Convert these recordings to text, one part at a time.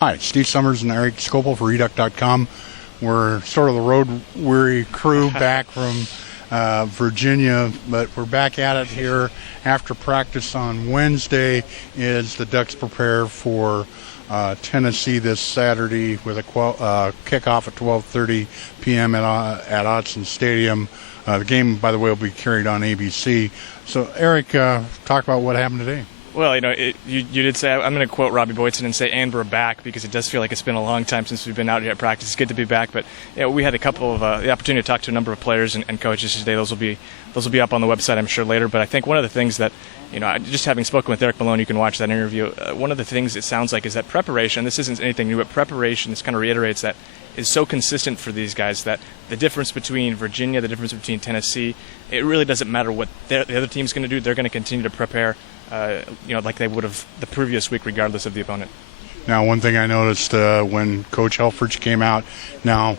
Hi, Steve Summers and Erik Skopil for Reduct.com. We're sort of the road-weary crew back from Virginia, but we're back at it here after practice on Wednesday as the Ducks prepare for Tennessee this Saturday with a kickoff at 12:30 p.m. at Autzen Stadium. The game, by the way, will be carried on ABC. So, Erik, talk about what happened today. Well, you did say, I'm going to quote Robbie Boyton and say, and we're back, because it does feel like it's been a long time since we've been out here at practice. It's good to be back, but we had a couple of the opportunity to talk to a number of players and coaches today. Those will be up on the website, I'm sure, later. But I think one of the things that, just having spoken with Erik Malone, you can watch that interview. One of the things it sounds like is that preparation, this isn't anything new, but preparation, this kind of reiterates that, is so consistent for these guys that the difference between Virginia, the difference between Tennessee, it really doesn't matter what the other team's going to do. They're going to continue to prepare, like they would have the previous week, regardless of the opponent. Now, one thing I noticed when Coach Helfrich came out, now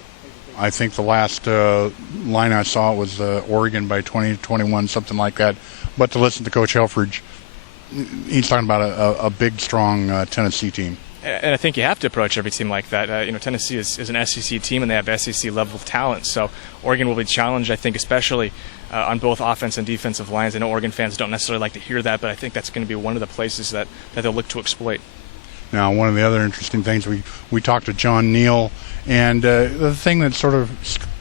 I think the last line I saw was Oregon by 20-21, something like that. But to listen to Coach Helfrich, he's talking about a big, strong Tennessee team. And I think you have to approach every team like that. Tennessee is an SEC team, and they have SEC level of talent. So Oregon will be challenged, I think, especially on both offense and defensive lines. I know Oregon fans don't necessarily like to hear that, but I think that's going to be one of the places that they'll look to exploit. Now, one of the other interesting things, we talked to John Neal, and the thing that sort of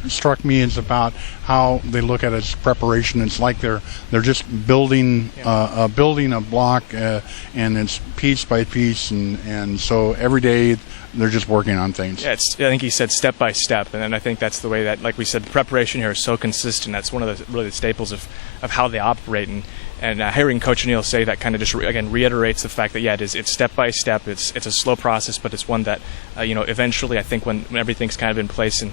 struck me is about how they look at it as preparation. It's like they're just building a block, and it's piece by piece, and so every day they're just working on things. Yeah, I think he said step by step, and I think that's the way that, like we said, the preparation here is so consistent. That's one of the really the staples of how they operate, and hearing Coach Neal say that kind of just again reiterates the fact that it's step by step. It's a slow process, but it's one that eventually I think when everything's kind of in place, and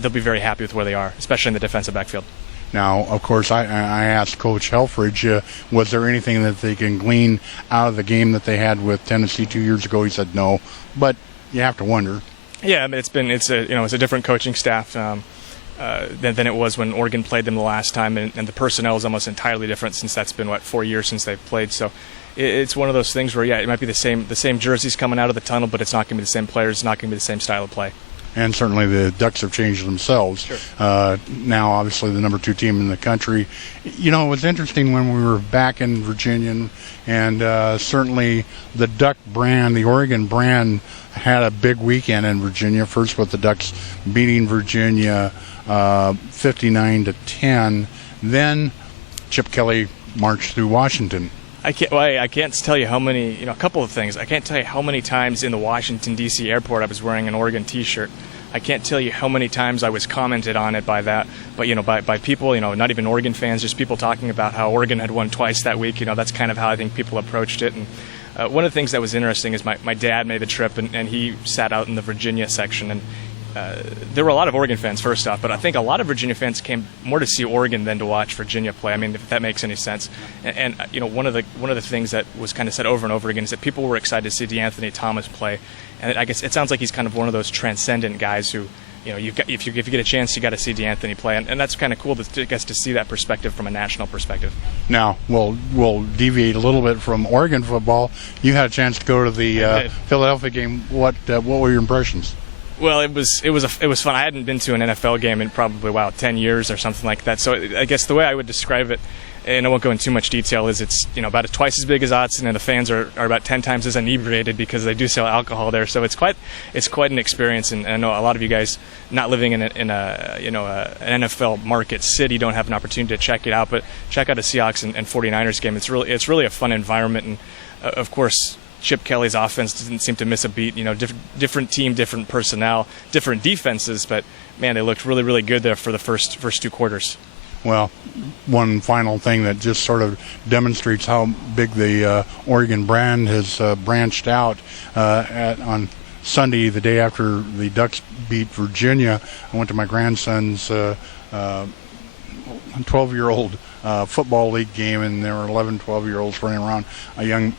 they'll be very happy with where they are, especially in the defensive backfield. Now, of course, I asked Coach Helfrich, was there anything that they can glean out of the game that they had with Tennessee 2 years ago? He said no, but you have to wonder. Yeah, it's a different coaching staff than it was when Oregon played them the last time, and the personnel is almost entirely different since that's been 4 years since they've played. So it's one of those things where it might be the same jerseys coming out of the tunnel, but it's not going to be the same players, it's not going to be the same style of play. And certainly the Ducks have changed themselves. Sure. Now, obviously, the number 2 team in the country. It was interesting when we were back in Virginia, and certainly the Duck brand, the Oregon brand, had a big weekend in Virginia. First with the Ducks beating Virginia 59-10. Then Chip Kelly marched through Washington. I can't tell you how many, a couple of things. I can't tell you how many times in the Washington, D.C. airport I was wearing an Oregon T-shirt. I can't tell you how many times I was commented on it by that, but by people, not even Oregon fans, just people talking about how Oregon had won twice that week. That's kind of how I think people approached it. And one of the things that was interesting is my dad made the trip, and he sat out in the Virginia section, and there were a lot of Oregon fans, first off, but I think a lot of Virginia fans came more to see Oregon than to watch Virginia play. I mean, if that makes any sense. And one of the things that was kind of said over and over again is that people were excited to see DeAnthony Thomas play. And I guess it sounds like he's kind of one of those transcendent guys who, if you get a chance, you got to see DeAnthony play, and that's kind of cool to see that perspective from a national perspective. Now we'll deviate a little bit from Oregon football. You had a chance to go to the Philadelphia game. What were your impressions? Well, it was fun. I hadn't been to an NFL game in probably 10 years or something like that. So I guess the way I would describe it, and I won't go into too much detail, is it's about twice as big as Autzen, and the fans are about 10 times as inebriated because they do sell alcohol there. So it's quite an experience, and I know a lot of you guys not living in an NFL market city don't have an opportunity to check it out. But check out a Seahawks and 49ers game. It's really a fun environment, and of course, Chip Kelly's offense didn't seem to miss a beat. Different team, different personnel, different defenses, but man, they looked really, really good there for the first 2 quarters. Well, one final thing that just sort of demonstrates how big the Oregon brand has branched out on Sunday, the day after the Ducks beat Virginia. I went to my grandson's 12-year-old football league game, and there were 11, 12-year-olds running around. A young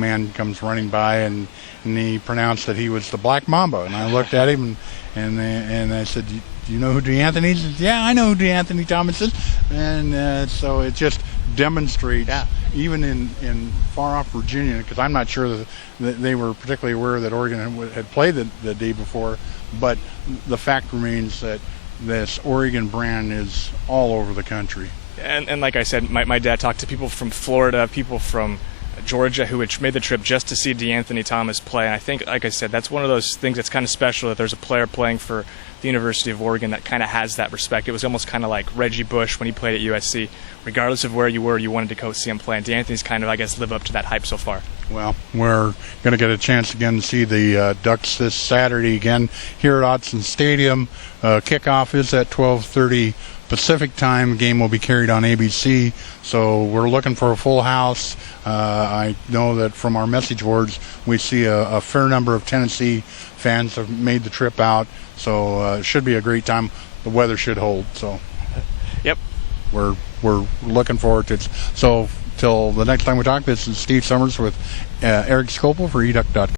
man comes running by, and he pronounced that he was the Black Mamba. And I looked at him, and I said, "Do you know who DeAnthony is?" He said, "Yeah, I know who DeAnthony Thomas is." And so it just demonstrates, Yeah. even in far off Virginia, because I'm not sure that they were particularly aware that Oregon had played the day before, but the fact remains that this Oregon brand is all over the country. And like I said, my dad talked to people from Florida, people from Georgia who had made the trip just to see DeAnthony Thomas play. And I think, like I said, that's one of those things that's kind of special, that there's a player playing for the University of Oregon that kind of has that respect. It was almost kind of like Reggie Bush when he played at USC. Regardless of where you were, you wanted to go see him play. And DeAnthony's kind of, I guess, live up to that hype so far. Well, we're going to get a chance again to see the Ducks this Saturday again here at Autzen Stadium. Kickoff is at 12:30 Pacific time. Game will be carried on ABC, so we're looking for a full house. I know that from our message boards we see a fair number of Tennessee fans have made the trip out, so it should be a great time. The weather should hold, so Yep. we're looking forward to it. So till the next time we talk, this is Steve Summers with Erik Skopil for EUGENE.com.